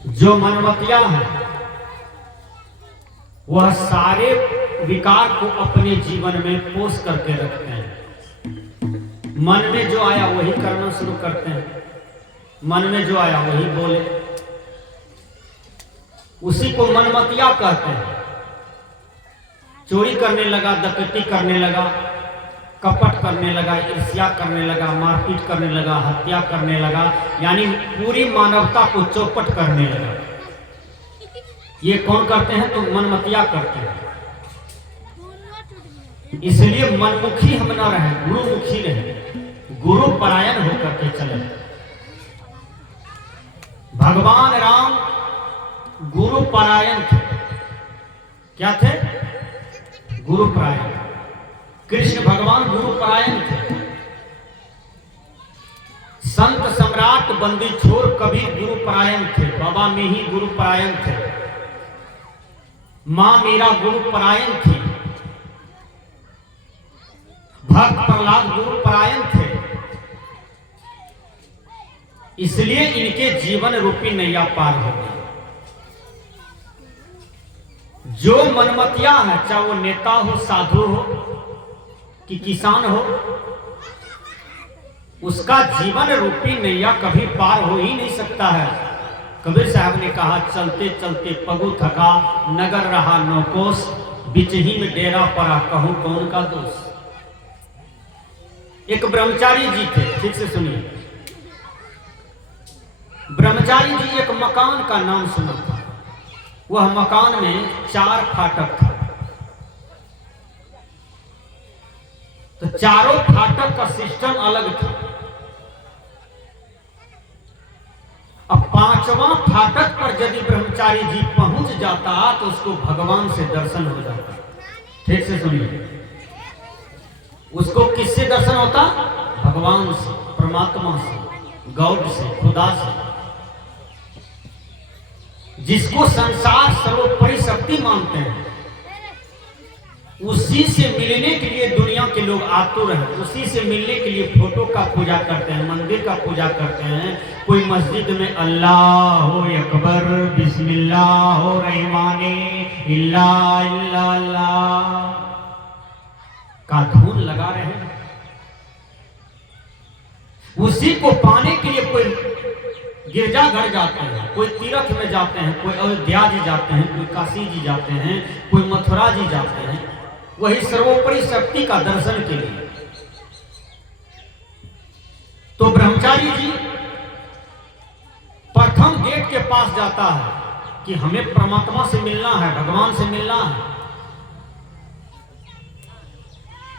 जो मनमतिया है वह सारे विकार को अपने जीवन में पोष करके रखते हैं। मन में जो आया वही करना शुरू करते हैं, मन में जो आया वही बोले, उसी को मनमतिया कहते हैं। चोरी करने लगा, डकैती करने लगा, कपट करने लगा, ईर्ष्या करने लगा, मारपीट करने लगा, हत्या करने लगा, यानी पूरी मानवता को चौपट करने लगा। ये कौन करते हैं? तो मनमतिया करते हैं। इसलिए मनमुखी हम ना रहे, गुरुमुखी रहे, गुरु परायण होकर के चले। भगवान राम गुरु परायण थे। क्या थे? गुरु परायण। कृष्ण भगवान गुरु परायण थे। संत सम्राट बंदी छोर कबीर गुरु परायण थे, बाबा में ही गुरु परायण थे, मां मीरा गुरु परायण थी, भक्त प्रहलाद गुरु परायण थे। इसलिए इनके जीवन रूपी नैया पार हो गई। जो मनमतिया है, चाहे वो नेता हो, साधु हो कि किसान हो, उसका जीवन रूपी नैया कभी पार हो ही नहीं सकता है। कबीर साहब ने कहा, चलते चलते पगु थका, नगर रहा नौकोस, बिच ही में डेरा पड़ा, कहूं कौन का दोष। एक ब्रह्मचारी जी थे, ठीक से सुनिए। ब्रह्मचारी जी एक मकान का नाम सुना था। वह मकान में 4 फाटक था। तो चारों फाटक का सिस्टम अलग था। अब 5वां फाटक पर यदि ब्रह्मचारी जी पहुंच जाता तो उसको भगवान से दर्शन हो जाता। ठीक से सुनिए, उसको किससे दर्शन होता? भगवान से, परमात्मा से, गॉड से, खुदा से। जिसको संसार सर्वोपरि शक्ति मानते हैं, उसी से मिलने के लिए दुनिया के लोग आतुर हैं। उसी से मिलने के लिए फोटो का पूजा करते हैं, मंदिर का पूजा करते हैं। कोई मस्जिद में अल्लाह अकबर, बिस्मिल्लाह रहमाने इल्ला इल्लल्लाह का धून लगा रहे हैं। उसी को पाने के लिए कोई गिरजाघर जाते हैं, कोई तीर्थ में जाते हैं, कोई अयोध्या जी जाते हैं, कोई काशी जी जाते हैं, कोई मथुरा जी जाते हैं, वही सर्वोपरि शक्ति का दर्शन के लिए। तो ब्रह्मचारी जी प्रथम गेट के पास जाता है कि हमें परमात्मा से मिलना है, भगवान से मिलना है।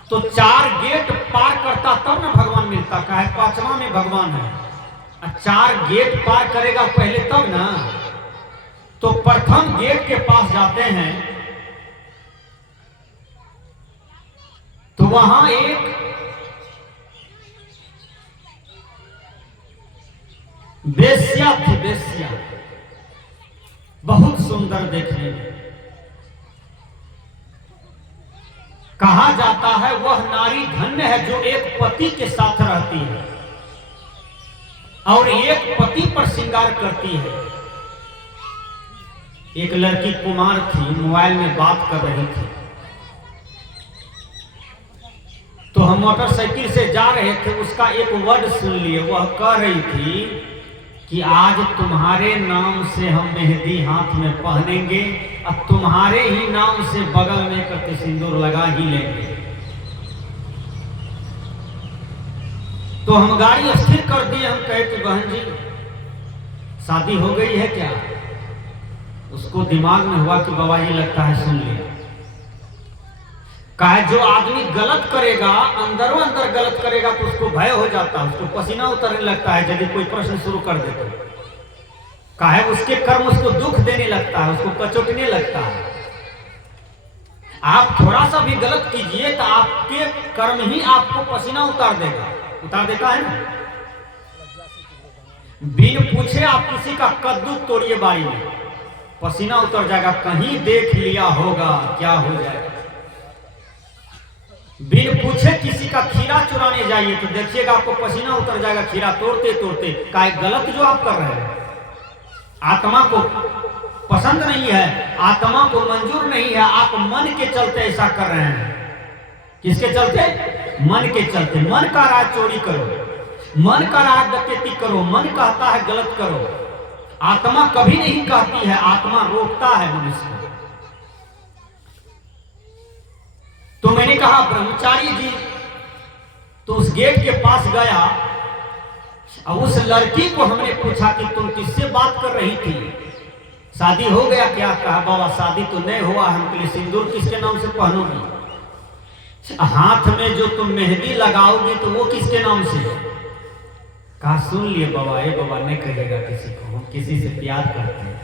तो 4 गेट पार करता तब ना भगवान मिलता। कहा 5वां में भगवान है, 4 गेट पार करेगा पहले तब ना। तो प्रथम गेट के पास जाते हैं तो वहां एक वेश्या थी। वेश्या बहुत सुंदर देखने में। कहा जाता है वह नारी धन्य है जो एक पति के साथ रहती है और एक पति पर श्रृंगार करती है। एक लड़की कुमार थी, मोबाइल में बात कर रही थी। तो हम मोटरसाइकिल से जा रहे थे, उसका एक वर्ड सुन लिए। वह कह रही थी कि आज तुम्हारे नाम से हम मेहंदी हाथ में पहनेंगे और तुम्हारे ही नाम से बगल में करके सिंदूर लगा ही लेंगे। तो हम गाड़ी स्थिर कर दिए। हम कहे कि बहन जी शादी हो गई है क्या? उसको दिमाग में हुआ कि बाबा जी लगता है सुन लिया। कहा जो आदमी गलत करेगा, अंदरों अंदर गलत करेगा तो उसको भय हो जाता है, उसको पसीना उतरने लगता है यदि कोई प्रश्न शुरू कर दे तो। कहा उसके कर्म उसको दुख देने लगता है, उसको कचोटने लगता है। आप थोड़ा सा भी गलत कीजिए तो आपके कर्म ही आपको पसीना उतार देगा, उतार देता है ना। बिन पूछे आप किसी का कद्दू तोड़िए बारी में, पसीना उतर जाएगा। कहीं देख लिया होगा क्या हो जाएगा। बिन पूछे किसी का खीरा चुराने जाइए तो देखिएगा आपको पसीना उतर जाएगा, खीरा तोड़ते तोड़ते। क्या गलत जो आप कर रहे हैं? आत्मा को पसंद नहीं है, आत्मा को मंजूर नहीं है। आप मन के चलते ऐसा कर रहे हैं। किसके चलते? मन के चलते। मन कह रहा है चोरी करो, मन कह रहा है डकैती करो, मन कहता है गलत करो। आत्मा कभी नहीं कहती है, आत्मा रोकता है मनुष्य को। तो मैंने कहा ब्रह्मचारी जी, तो उस गेट के पास गया और उस लड़की को हमने पूछा कि तुम किससे बात कर रही थी, शादी हो गया क्या? कहा बाबा शादी तो नहीं हुआ, हमके लिए सिंदूर किसके नाम से पहनोगी? हाथ में जो तुम मेहंदी लगाओगी तो वो किसके नाम से? कहा सुन लिए बाबा, ये बाबा नहीं कहेगा किसी को, हम किसी से प्यार करते हैं।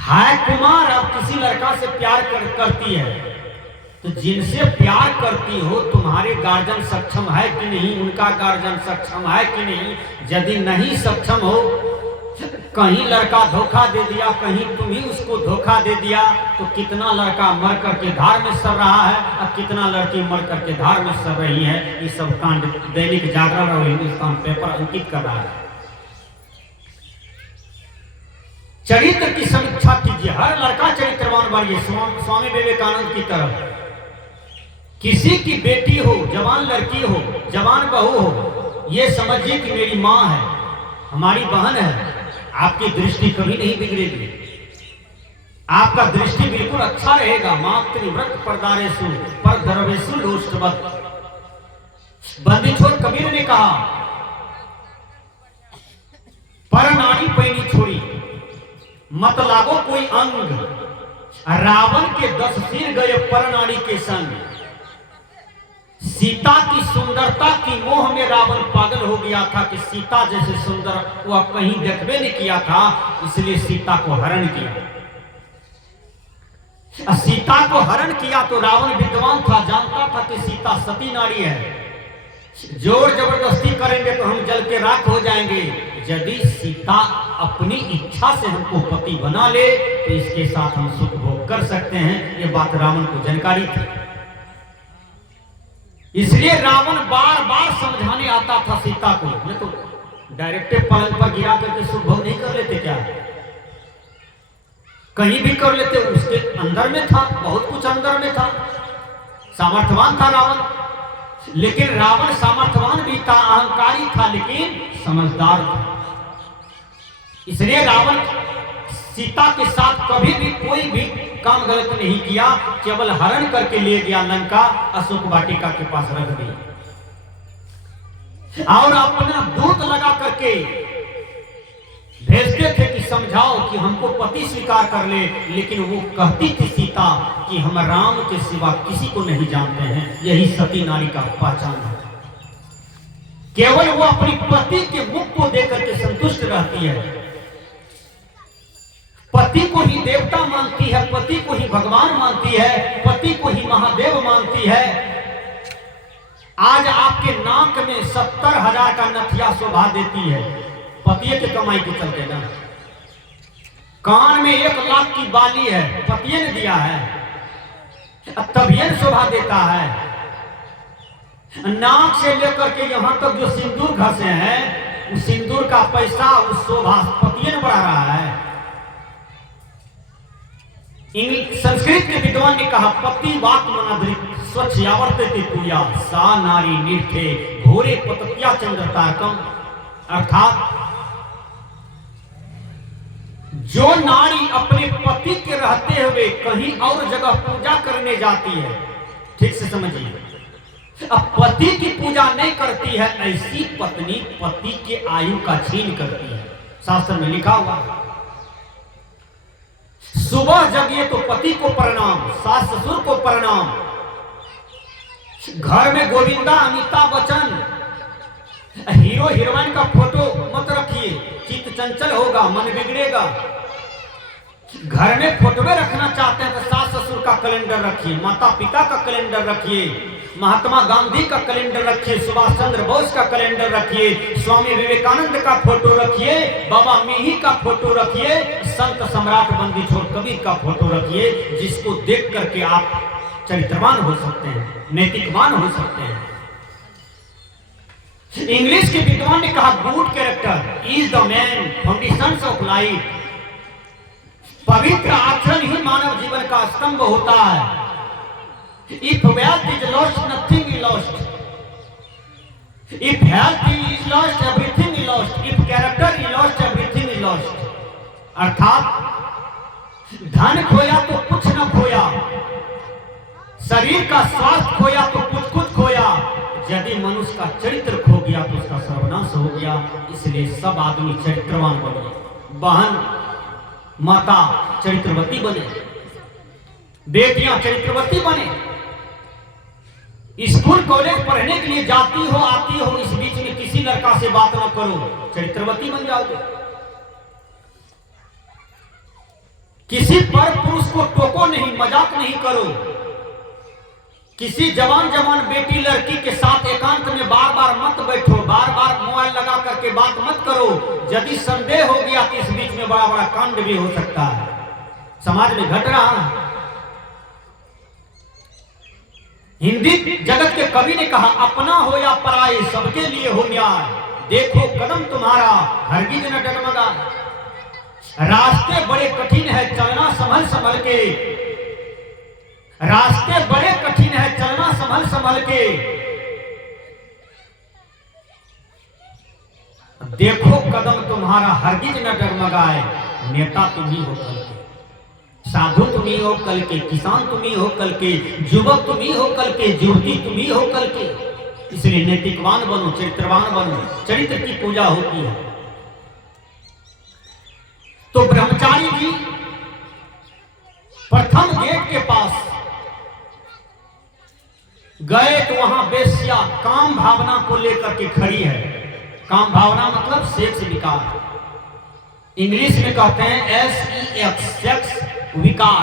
हाय कुमार, अब किसी लड़का से प्यार करती है तो जिनसे प्यार करती हो तुम्हारे गार्जियन सक्षम है कि नहीं, उनका गार्जियन सक्षम है कि नहीं? यदि नहीं सक्षम हो, कहीं लड़का धोखा दे दिया, कहीं तुम ही उसको धोखा दे दिया, तो कितना लड़का मर करके धार में सड़ रहा है और कितना लड़की मर करके धार में सड़ रही है। ये सब कांड दैनिक जागरण और हिंदुस्तान पेपर अंकित कर रहा है। चरित्र की समीक्षा कीजिए, हर लड़का चरित्रवान बनिए, स्वामी विवेकानंद की तरह। किसी की बेटी हो, जवान लड़की हो, जवान बहू हो, ये समझिए कि मेरी माँ है, हमारी बहन है, आपकी दृष्टि कभी नहीं बिगड़ेगी, आपका दृष्टि बिल्कुल अच्छा रहेगा। मातृव्रत परदारेसु पर दरवेसु लोष्टवत। बंदी छोड़ कबीर ने कहा, पर नारी पैनी छोड़ी मत लागो कोई अंग, रावण के 10 सिर गए पर नारी के संग। सीता की सुंदरता की मोह में रावण पागल हो गया था कि सीता जैसे सुंदर वह कहीं देखबे नहीं किया था, इसलिए सीता को हरण किया। सीता को हरण किया तो रावण विद्वान था, जानता था कि सीता सती नारी है, जोर जबरदस्ती करेंगे तो हम जल के राख हो जाएंगे। यदि सीता अपनी इच्छा से हमको पति बना ले तो इसके साथ हम सुख भोग कर सकते हैं। ये बात रावण को जानकारी थी, इसलिए रावण बार बार समझाने आता था सीता को। नहीं तो डायरेक्ट पलंग पर गिरा करके सुख भोग नहीं कर लेते क्या? कहीं भी कर लेते। उसके अंदर में था, बहुत कुछ अंदर में था, सामर्थ्यवान था रावण। लेकिन रावण सामर्थ्यवान भी था, अहंकारी था, लेकिन समझदार था। इसलिए रावण सीता के साथ कभी भी कोई भी काम गलत नहीं किया, केवल हरण करके ले गया लंका, अशोक वाटिका के पास रख दिया और अपना दूत लगा करके भेजते थे कि समझाओ कि हमको पति स्वीकार कर ले। लेकिन वो कहती थी सीता कि हम राम के सिवा किसी को नहीं जानते हैं। यही सती नारी का पहचान है। केवल वो अपनी पति के मुख को देकर के संतुष्ट रहती है, पति को ही देवता मानती है, पति को ही भगवान मानती है, पति को ही महादेव मानती है। आज आपके नाक में 70,000 का नथिया शोभा देती है, पतिये के कमाई के चलते ना। कान में 1 लाख की बाली है, पतिये ने दिया है, तभिये शोभा देता है। नाक से लेकर के यहां तक जो सिंदूर घसे हैं, उस सिंदूर का पैसा, उस शोभा पतिये ने बढ़ा रहा है। संस्कृत के विद्वान ने कहा, पति वाक मनाद्रिक स्वच्छ यावर्तते पूया सा नारी निर्थे घोरे पतत्या चंद्रतारकम। अर्थात जो नारी अपने पति के रहते हुए कहीं और जगह पूजा करने जाती है, ठीक से समझिए, अब पति की पूजा नहीं करती है, ऐसी पत्नी पति के आयु का छीन करती है। शास्त्र में लिखा हुआ, सुबह जगिए तो पति को प्रणाम, सास ससुर को प्रणाम, घर में गोविंदा अमिताभ बच्चन हीरो हीरोइन का फोटो मत रखिए, चित्त चंचल होगा, मन बिगड़ेगा। घर में फोटो रखना चाहते हैं तो सास ससुर का कैलेंडर रखिए, माता पिता का कैलेंडर रखिए, महात्मा गांधी का कैलेंडर रखिए, सुभाष चंद्र बोस का कैलेंडर रखिए, स्वामी विवेकानंद का फोटो रखिए, बाबा मीही का फोटो रखिए, संत सम्राट बंदी छोड़ कबीर का फोटो रखिए, जिसको देख करके आप चरित्रवान हो सकते हैं, नैतिकवान हो सकते हैं। इंग्लिश के विद्वान ने कहा good character is the man foundation of life. पवित्र आचरण ही मानव जीवन का स्तंभ होता है। If wealth is lost nothing is lost, if health is lost everything is lost, if character is lost everything is lost. अर्थात धन खोया तो कुछ न खोया, शरीर का स्वास्थ्य खोया तो कुछ खोया, यदि मनुष्य का चरित्र खो गया तो उसका सर्वनाश हो गया। इसलिए सब आदमी चरित्रवान बने, बहन माता चरित्रवती बने, बेटियां चरित्रवती बने। स्कूल कॉलेज पढ़ने के लिए जाती हो आती हो, इस बीच में किसी लड़का से बात न करो, चरित्रवती बन जाओगे। किसी पर पुरुष को टोको नहीं, मजाक नहीं करो। किसी जवान बेटी लड़की के साथ एकांत में बार बार मत बैठो, बार बार मोबाइल लगा करके बात मत करो। यदि संदेह हो गया तो इस बीच में बड़ा बड़ा कांड भी हो सकता है, समाज में घट रहा है। हिंदी जगत के कवि ने कहा, अपना हो या पराये सबके लिए हो न्याय, देखो कदम तुम्हारा हरगिज न डगमगाए। रास्ते बड़े कठिन है चलना संभल संभल के, रास्ते बड़े कठिन है चलना संभल संभल के। देखो कदम तुम्हारा हरगिज न डगमगाए। नेता तुम ही हो कल के, साधु तुम ही हो कल के, किसान तुम ही हो कल के, युवक तुम ही हो कल के, युवती तुम ही हो कल के। इसलिए नैतिकवान बनो, चरित्रवान बनो। चरित्र की पूजा होती है। तो ब्रह्मचारी जी प्रथम गेट के पास गए तो वहां बेश्या काम भावना को लेकर के खड़ी है। काम भावना मतलब सेक्स विकार, इंग्लिश में कहते हैं SEX, सेक्स विकार।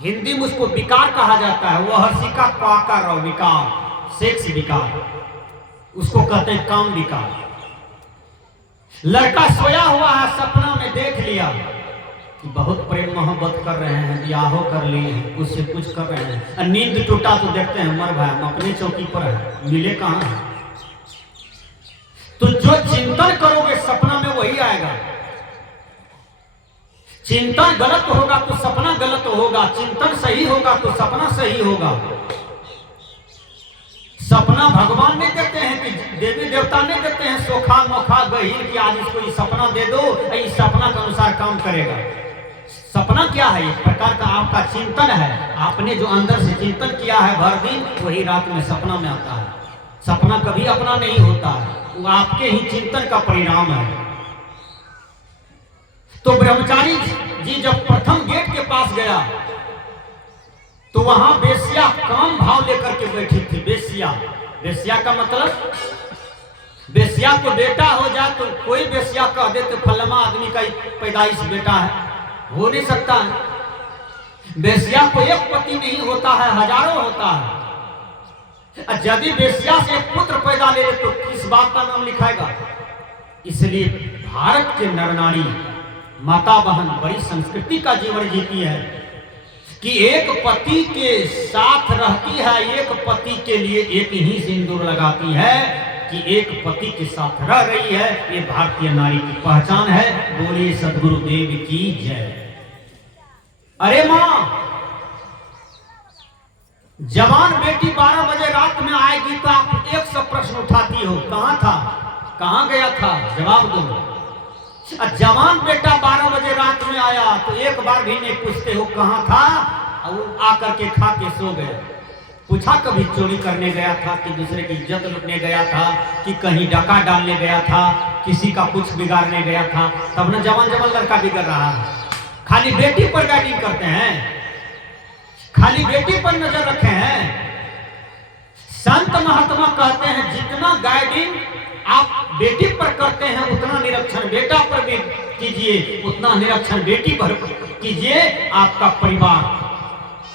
हिंदी में उसको विकार कहा जाता है। वह हर्षिका पाकर विकार, सेक्स विकार, उसको कहते हैं काम विकार। लड़का सोया हुआ है, सपना में देख लिया कि बहुत प्रेम मोहब्बत कर रहे हैं, ब्याहो कर लिए हैं, उससे कुछ कर रहे हैं। नींद टूटा तो देखते हैं मर भाई, हम अपने चौकी पर है, मिले कहां है। तो जो चिंतन करोगे सपना में वही आएगा। चिंतन गलत होगा तो सपना गलत होगा, चिंतन सही होगा तो सपना सही होगा। सपना भगवान नहीं देते हैं कि देवी देवता नहीं देते हैं सोखा मोखा गहीर कि आज इसको ये सपना दे दो, इस सपना के अनुसार काम करेगा। सपना क्या है? एक प्रकार का आपका चिंतन है। आपने जो अंदर से चिंतन किया है भर दिन, वही रात में सपना में आता है। सपना कभी अपना नहीं होता है, वो आपके ही चिंतन का परिणाम है। तो ब्रह्मचारी जी जब प्रथम गेट के पास गया तो वहां बेश्या काम भाव लेकर के बैठी थी। बेश्या, बेश्या का मतलब, बेश्या को बेटा हो जाए तो कोई बेश्या कह दे तो फलमा आदमी का पैदाइश बेटा है, हो नहीं सकता है। बेश्या को एक पति नहीं होता है, हजारों होता है। यदि बेश्या से एक पुत्र पैदा ले तो किस बात का नाम लिखाएगा? इसलिए भारत के नर नारी, माता बहन बड़ी संस्कृति का जीवन जीती है कि एक पति के साथ रहती है, एक पति के लिए एक ही सिंदूर लगाती है कि एक पति के साथ रह रही है। ये भारतीय नारी की पहचान है। बोलिए सद्गुरुदेव की जय। अरे मां, जवान बेटी 12 बजे रात में आएगी तो आप 100 प्रश्न उठाती हो, कहां था, कहां गया था, जवाब दो। जवान बेटा 12 बजे रात में आया तो एक बार भी नहीं पूछते हो कहां था, और वो आकर के खा के सो गए। पूछा कभी चोरी करने गया था कि दूसरे की इज्जत लूटने गया था कि कहीं डाका डालने गया था, किसी का कुछ बिगाड़ने गया था? तब न जवान जवान लड़का बिगड़ रहा है। खाली बेटी पर गाइडिंग करते हैं, खाली बेटी पर नजर रखे हैं। संत महात्मा कहते हैं जितना गाइडिंग आप बेटी पर करते हैं उतना निरीक्षण बेटा पर भी कीजिए, उतना निरीक्षण बेटी पर कीजिए। आपका परिवार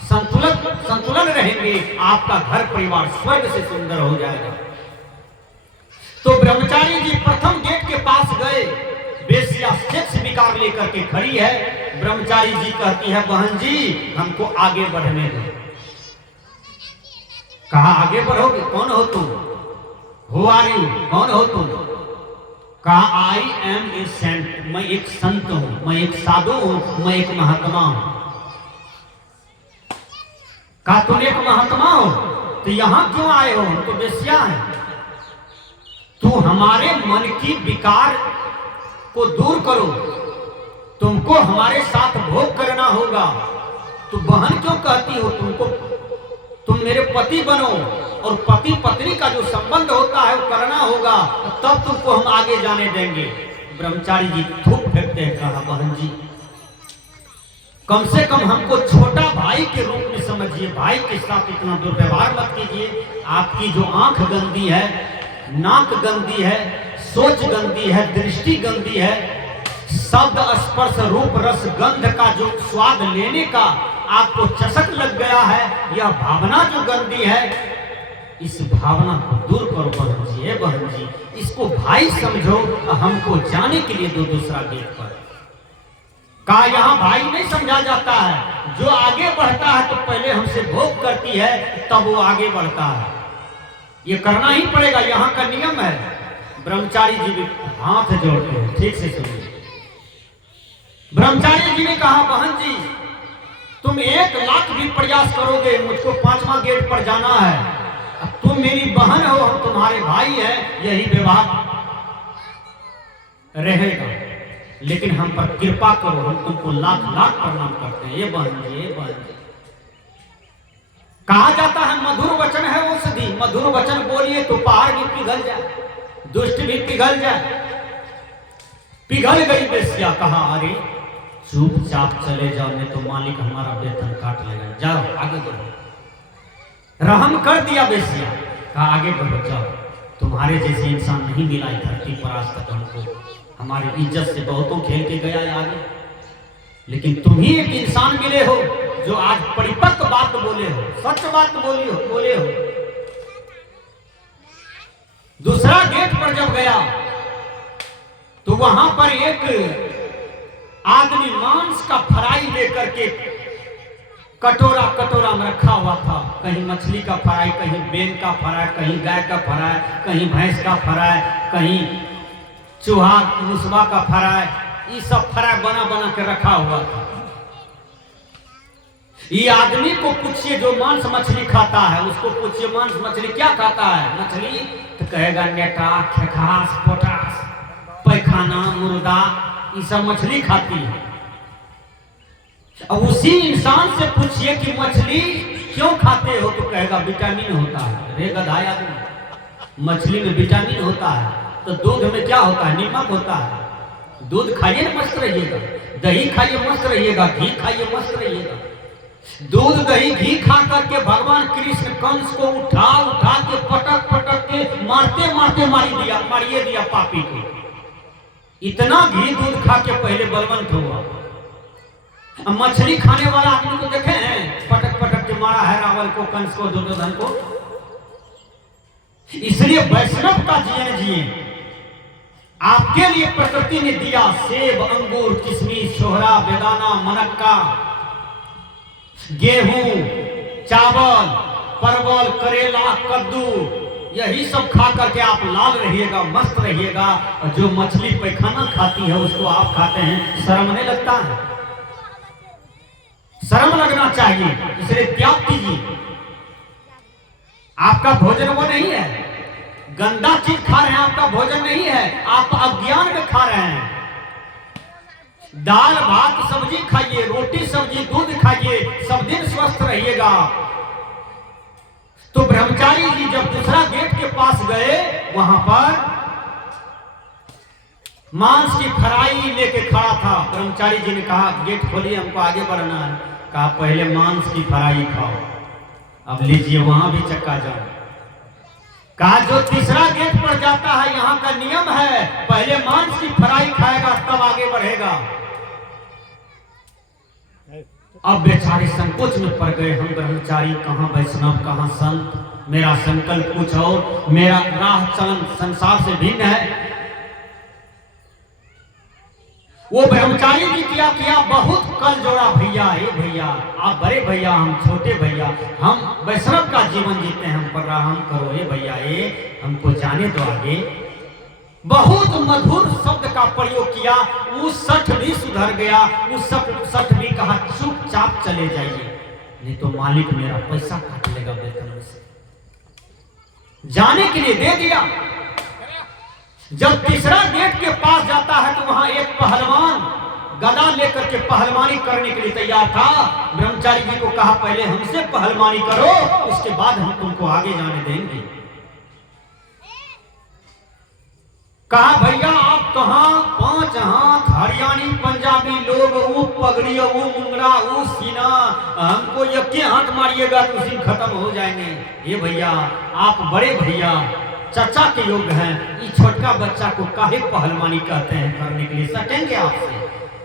संतुलन रहेंगे, आपका घर परिवार स्वर्ग से सुंदर हो जाएगा। तो ब्रह्मचारी जी प्रथम गेट के पास गए, बेश्या सेक्स विकार लेकर के खड़ी है। ब्रह्मचारी जी कहती है बहन जी हमको आगे बढ़ने दो। कहा आगे बढ़ोगे? कौन हो तुम? हु आर यू, कौन हो तुम? कहा आई एम ए सेंट, मैं एक संत हूं, मैं एक साधु हूं, मैं एक महात्मा हूं। कहा तुम एक महात्मा हो तो यहां क्यों आए हो? हम तो वेश्या हैं। तू हमारे मन की विकार को दूर करो, तुमको हमारे साथ भोग करना होगा। तो बहन क्यों कहती हो? तुम मेरे पति बनो और पति पत्नी का जो संबंध होता है वो करना होगा, तब तुमको हम आगे जाने देंगे। ब्रह्मचारी जी थूक फेंकते हैं। कहा बहन जी कम से कम हमको छोटा भाई के रूप में समझिए, भाई के साथ इतना दुर्व्यवहार मत कीजिए। आपकी जो आंख गंदी है, नाक गंदी है, सोच गंदी है, दृष्टि गंदी है, शब्द स्पर्श रूप रस गंध का जो स्वाद लेने का आपको चसक लग गया है, यह भावना जो गंदी है, इस भावना को दूर करो बहन जी। है बहन जी, इसको भाई समझो, हमको जाने के लिए दो दूसरा गेट पर। कहा यहाँ भाई नहीं समझा जाता है, जो आगे बढ़ता है तो पहले हमसे भोग करती है, तब वो आगे बढ़ता है। ये करना ही पड़ेगा, यहाँ का नियम है। ब्रह्मचारी जी भी हाथ जोड़ते हैं, ठीक से सुनिए। ब्रह्मचारी जी ने कहा बहन जी तुम 1 लाख भी प्रयास करोगे, मुझको 5वां गेट पर जाना है। अब तुम मेरी बहन हो, हम तुम्हारे भाई हैं, यही विवाह रहेगा, लेकिन हम पर कृपा करो, हम तुमको लाख लाख प्रणाम करते हैं। ये बहन जी, ये बहन जी। कहा जाता है मधुर वचन है औषधि, मधुर वचन बोलिए तो पहाड़ भी पिघल जाए, दुष्ट भी पिघल जाए। पिघल गई वेश्या। कहा अरे चुपचाप चले जाओ, नहीं तो मालिक हमारा वेतन काट लेगा, जाओ आगे बढ़ो। रहम कर दिया वेश्या। कहा आगे बढ़ो, जाओ, तुम्हारे जैसे इंसान नहीं मिला है धरती पर आज तक हमको, हमारी इज्जत से बहुतों खेल के गया है आगे, लेकिन तुम ही एक इंसान मिले हो जो आज परिपक्व बात बोले हो, सच बात बोले हो। दूसरा गेट पर जब गया तो वहां पर एक आदमी मांस का फ्राई लेकर के कटोरा में रखा हुआ था। कहीं मछली का फ्राई, कहीं बेन का फ्राई, कहीं गाय का फ्राई, कहीं भैंस का फ्राई, कहीं चूहा मुसवा का फ्राई, ये सब फ्राई बना बना के रखा हुआ था। ये आदमी को पूछिए जो मांस मछली खाता है, उसको पूछिए मांस मछली क्या खाता है? मछली तो कहेगा नेटा, खेखास, पोटास, पैखाना, मुर्दा, ये सब मछली खाती है। अब उसी इंसान से पूछिए कि मछली क्यों खाते हो, तो कहेगा विटामिन होता है। रे गधाया आदमी, मछली में विटामिन होता है तो दूध में क्या होता है? नमक होता है। दूध खाइए ना मस्त रहिएगा, दही खाइए मस्त रहिएगा, घी खाइए मस्त रहिएगा। दूध दही घी खा करके भगवान कृष्ण कंस को उठा के पटक के मारते मारिए दिया पापी को। इतना घी दूध खा के पहले बलवंत हुआ। मछली खाने वाला आदमी को देखे हैं, पटक के मारा है रावण को, कंस को, दुर्योधन को। इसलिए वैष्णव का जीवन जिए। आपके लिए प्रकृति ने दिया सेब, अंगूर, किशमिश, छोहरा, बेदाना, मनक्का, गेहूं, चावल, परवल, करेला, कद्दू, यही सब खा करके आप लाल रहिएगा, मस्त रहिएगा। और जो मछली पैखाना खाती है उसको आप खाते हैं, शर्म नहीं लगता है? शर्म लगना चाहिए, इसलिए त्याग कीजिए। आपका भोजन वो नहीं है, गंदा चीज खा रहे हैं, आपका भोजन नहीं है, आप अज्ञान में खा रहे हैं। दाल भात सब्जी खाइए, रोटी सब्जी दूध खाइए, सब दिन स्वस्थ रहिएगा। तो ब्रह्मचारी जी जब दूसरा गेट के पास गए, वहां पर मांस की फ्राई लेके खड़ा था। ब्रह्मचारी जी ने कहा गेट खोलिए, हमको आगे बढ़ना है। कहा पहले मांस की फ्राई खाओ, अब लीजिए वहां भी चक्का जाओ। कहा जो तीसरा गेट पर जाता है, यहाँ का नियम है पहले मांस की फ्राई खाएगा तब आगे बढ़ेगा। अब बेचारे संकोच में पड़ गए, हम ब्रह्मचारी कहाँ वैष्णव कहाँ संत, मेरा संकल्प कुछ और, मेरा राह चलन संसार से भिन्न है। वो ब्रह्मचारी जी क्या किया, बहुत कल जोड़ा भैया, ए भैया आप बड़े भैया हम छोटे भैया, हम वैष्णव का जीवन जीते हैं, हम पर रहम करो ए भैया, ए हमको जाने दो आगे। बहुत मधुर शब्द का प्रयोग किया। उस सठ भी सुधर गया, उस सठ भी कहा चुपचाप चले जाइए, नहीं तो मालिक मेरा पैसा काट लेगा वेतन में से। जाने के लिए दे दिया। जब तीसरा गेट के पास जाता है तो वहां एक पहलवान गदा लेकर के पहलवानी करने के लिए तैयार था। ब्रह्मचारी जी को कहा पहले हमसे पहलवानी करो, उसके बाद हम तुमको आगे जाने देंगे। कहा भैया आप कहां? 5 हाथ हरियाणी पंजाबी लोग, वो पगड़ी, वो मुंगरा, वो सीना, हमको यके हाथ मारिएगा तो दिन खत्म हो जाएंगे। ये भैया आप बड़े भैया चर्चा के योग्य हैं, ये छोटका बच्चा को काहे पहलवानी कहते हैं करने के लिए, सटेंगे आपसे।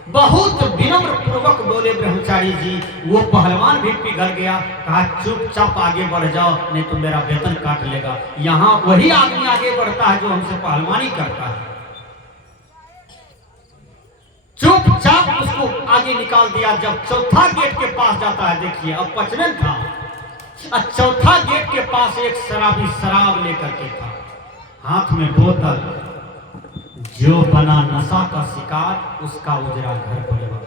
बहुत विनम्र पूर्वक बोले ब्रह्मचारी जी। वो पहलवान भी पिघल गया। कहा चुपचाप आगे बढ़ जाओ, नहीं तो मेरा वेतन काट लेगा। यहाँ वही आदमी आगे बढ़ता है जो हमसे पहलवानी करता है। चुपचाप उसको आगे निकाल दिया। जब चौथा गेट के पास जाता है, देखिए अब 55 था, चौथा गेट के पास एक शराबी शराब लेकर के था, हाथ में बोतल। जो बना नशा का शिकार, उसका उजरा घर परिवार।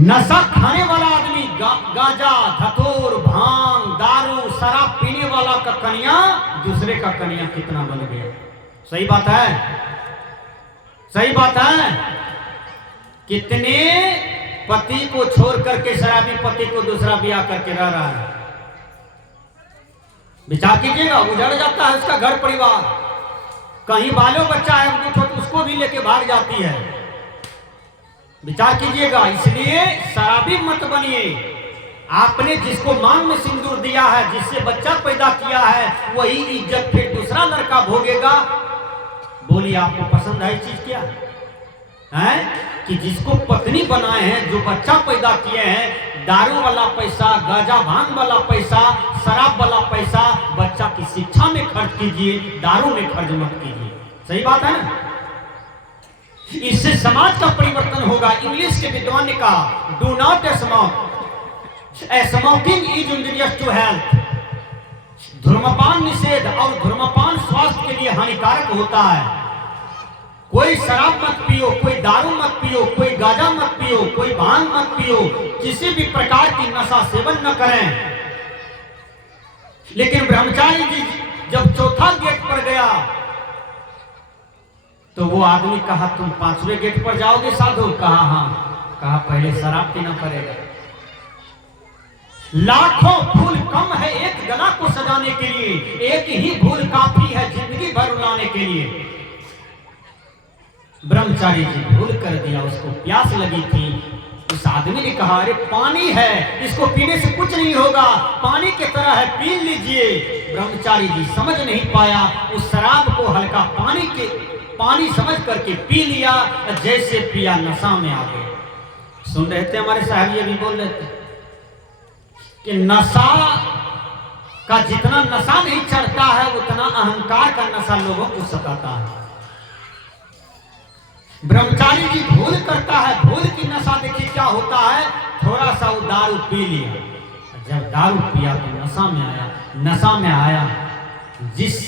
नशा खाने वाला आदमी गांजा, धतूर, भांग, दारू, शराब पीने वाला का कन्या दूसरे का कन्या कितना बन गया। सही बात है, सही बात है। कितने पति को छोड़ करके शराबी पति को दूसरा ब्याह करके रह रहा है। विचार कीजिएगा, उजड़ जाता है उसका घर परिवार। कहीं बालो बच्चा है तो उसको भी लेके भाग जाती है। विचार कीजिएगा। इसलिए शराबी मत बनिए। आपने जिसको मांग में सिंदूर दिया है, जिससे बच्चा पैदा किया है, वही इज्जत फिर दूसरा लड़का भोगेगा। बोलिए आपको पसंद है चीज क्या है? कि जिसको पत्नी बनाए हैं, जो बच्चा पैदा किए हैं, दारू वाला पैसा, गांजा भांग वाला पैसा, शराब वाला पैसा बच्चा की शिक्षा में खर्च कीजिए, दारू में खर्च मत कीजिए। सही बात है ना? इससे समाज का परिवर्तन होगा। इंग्लिश के विद्वान ने कहा do not smoke, smoking is injurious to health. धूम्रपान निषेध, और धूम्रपान स्वास्थ्य के लिए हानिकारक होता है। कोई शराब मत पियो, कोई दारू मत पियो, कोई गांजा मत पियो, कोई भांग मत पियो, किसी भी प्रकार की नशा सेवन न करें। लेकिन ब्रह्मचारी जी जब चौथा गेट पर गया तो वो आदमी कहा तुम 5वें गेट पर जाओगे साधु? कहा हाँ। कहा पहले शराब पीना पड़ेगा। लाखों फूल कम है एक गला को सजाने के लिए, एक ही फूल काफी है जिंदगी भर रुलाने के लिए। ब्रह्मचारी जी भूल कर दिया, उसको प्यास लगी थी। उस आदमी ने कहा अरे पानी है, इसको पीने से कुछ नहीं होगा, पानी की तरह है, पी लीजिए। ब्रह्मचारी जी समझ नहीं पाया, उस शराब को हल्का पानी समझ करके पी लिया। जैसे पिया नशा में आ गए। सुन रहे थे हमारे साहब ये भी बोल रहे थे कि नशा का जितना नशा नहीं चढ़ता है, उतना अहंकार का नशा लोगों को सताता है। ब्रह्मचारी जी भूल करता है। भूल की नशा देखिए क्या होता है। थोड़ा सा वो दारू पी लिया, जब दारू पिया तो नशा में आया। नशा में आया, जिस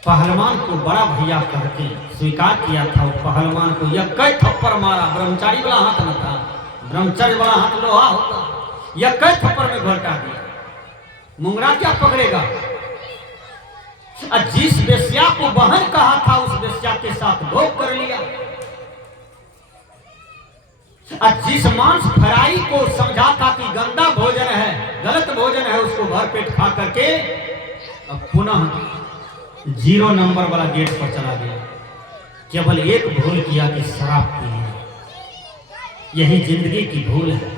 पहलवान को बड़ा भैया कहते स्वीकार किया था, वो पहलवान को यह कई थप्पड़ मारा। ब्रह्मचारी वाला हाथ न था, ब्रह्मचारी वाला हाथ लोहा होता। यह कई थप्पड़ में घोटा दिया। मुंगरा क्या पकड़ेगा? जिस वेश्या को बहन कहा था, उस वेश्या के साथ भोग कर लिया। जिस मांस फ्राई को समझा था कि गंदा भोजन है, गलत भोजन है, उसको भर पेट खा करके अब पुनः 0 नंबर वाला गेट पर चला गया। केवल एक भूल किया कि शराब पी लिया। यही जिंदगी की भूल है।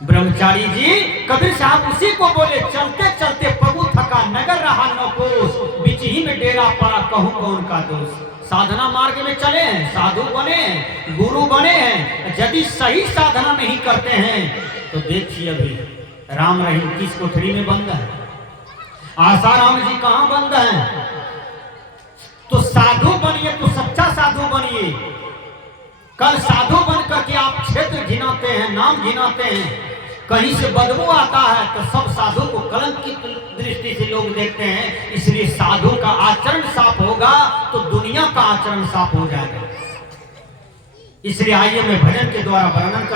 ब्रह्मचारी जी कबीर साहब उसी को बोले, चलते चलते पगु थका, नगर रहा नौकोश, बीच ही में डेरा पड़ा, कहूं कौन का दोष। साधना मार्ग में चले हैं, साधु बने हैं, गुरु बने हैं, यदि सही साधना नहीं करते हैं तो देखिए अभी राम रहीम किस कोठरी में बंद है, आसाराम जी कहां बंद हैं। तो साधु बनिए, तो सच्चा साधु बनिए। कल साधु बनकर के आप क्षेत्र घिनाते हैं, नाम घिनाते हैं, कहीं से बदबू आता है तो सब साधु को कलंक की दृष्टि से लोग देखते हैं। इसलिए साधु का आचरण साफ होगा तो दुनिया का आचरण साफ हो जाएगा। इसलिए आइए मैं भजन के द्वारा वर्णन कर